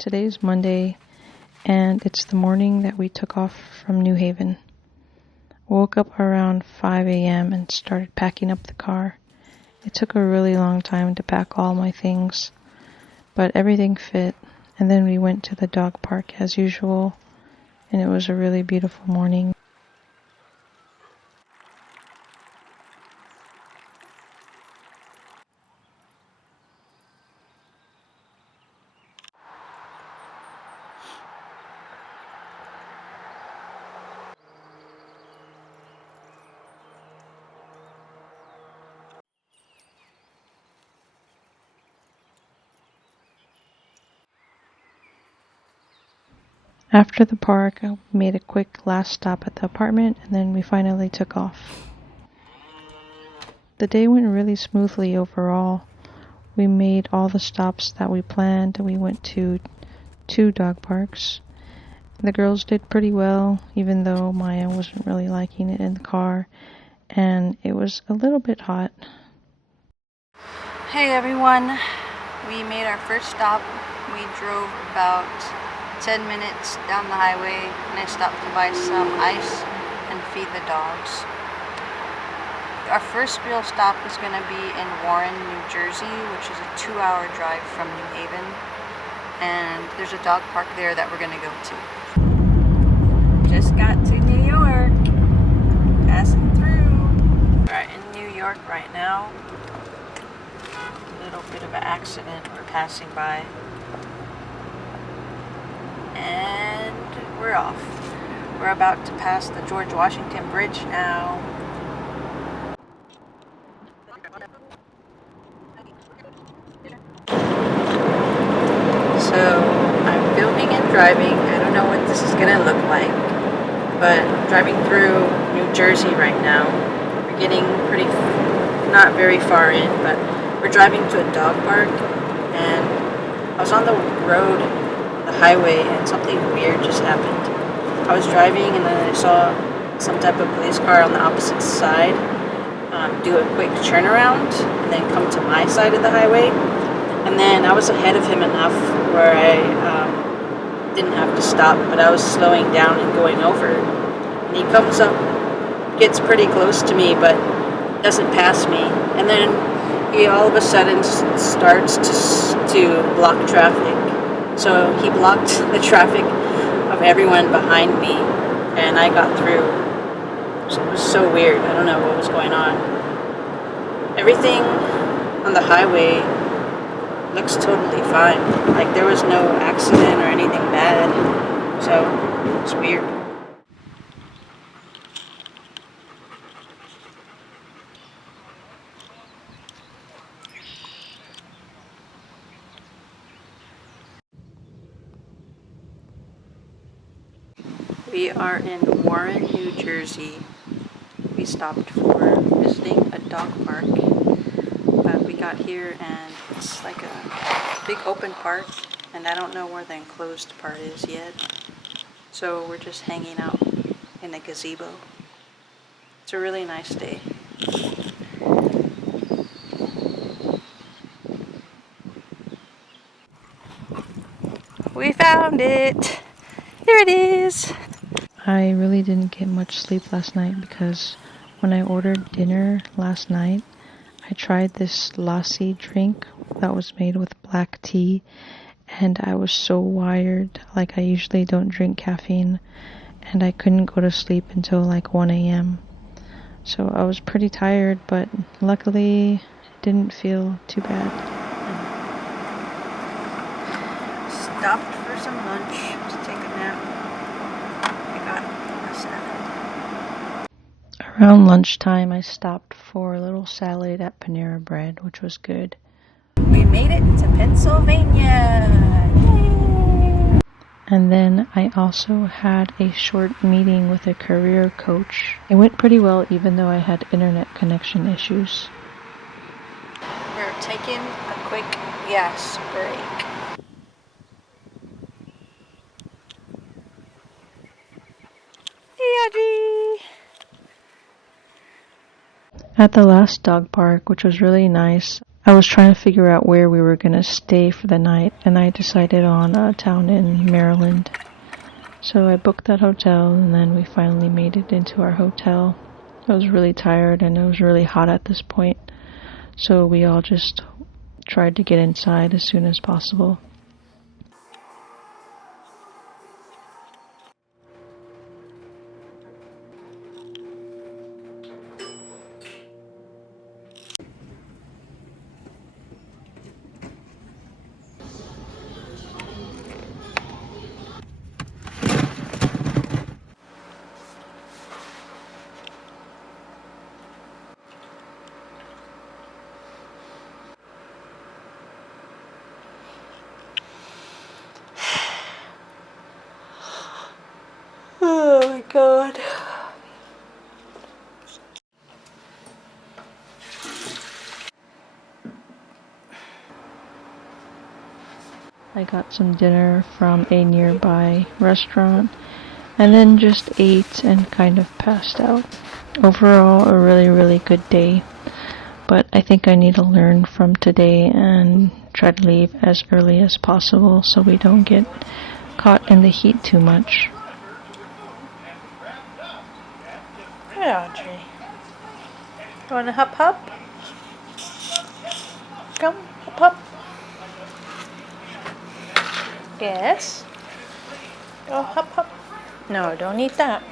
Today's Monday, and it's the morning that we took off from New Haven. Woke up around 5 a.m. and started packing up the car. It took a really long time to pack all my things, but everything fit, and then we went to the dog park as usual, and it was a really beautiful morning. After the park, I made a quick last stop at the apartment, and then we finally took off. The day went really smoothly overall. We made all the stops that we planned. We went to 2 dog parks. The girls did pretty well, even though Maya wasn't really liking it in the car, and it was a little bit hot. Hey everyone, we made our first stop. We drove about 10 minutes down the highway, and I stopped to buy some ice and feed the dogs. Our first real stop is going to be in Warren, New Jersey, which is a 2-hour drive from New Haven, and there's a dog park there that we're going to go to. Just got to New York, passing through. We're in New York right now. A little bit of an accident we're passing by. And we're off. We're about to pass the George Washington Bridge now. So I'm filming and driving. I don't know what this is gonna look like, but I'm driving through New Jersey right now. We're getting not very far in, but we're driving to a dog park, and I was on the road, the highway, and something weird just happened. I was driving, and then I saw some type of police car on the opposite side do a quick turnaround and then come to my side of the highway, and then I was ahead of him enough where I didn't have to stop, but I was slowing down and going over, and he comes up, gets pretty close to me, but doesn't pass me, and then he all of a sudden starts to block traffic. So he blocked the traffic of everyone behind me, and I got through. So it was so weird. I don't know what was going on. Everything on the highway looks totally fine. Like there was no accident or anything bad. So it's weird. We are in Warren, New Jersey. We stopped for visiting a dog park, but we got here and it's like a big open park, and I don't know where the enclosed part is yet. So we're just hanging out in the gazebo. It's a really nice day. We found it! Here it is! I really didn't get much sleep last night because when I ordered dinner last night, I tried this lassi drink that was made with black tea, and I was so wired. Like, I usually don't drink caffeine, and I couldn't go to sleep until like 1 a.m. So I was pretty tired, but luckily it didn't feel too bad. Stopped for some lunch to take a nap. I got a salad. Around lunchtime, I stopped for a little salad at Panera Bread, which was good. We made it to Pennsylvania! Yay! And then I also had a short meeting with a career coach. It went pretty well, even though I had internet connection issues. We're taking a quick gas break. Hey, Audrey! At the last dog park, which was really nice, I was trying to figure out where we were going to stay for the night, and I decided on a town in Maryland. So I booked that hotel, and then we finally made it into our hotel. I was really tired, and it was really hot at this point, so we all just tried to get inside as soon as possible. Oh my god. I got some dinner from a nearby restaurant, and then just ate and kind of passed out. Overall, a really good day, but I think I need to learn from today and try to leave as early as possible so we don't get caught in the heat too much. Hey, Audrey. You wanna hop hop? Come, hop hop. Yes? Oh, hop hop. No, don't eat that.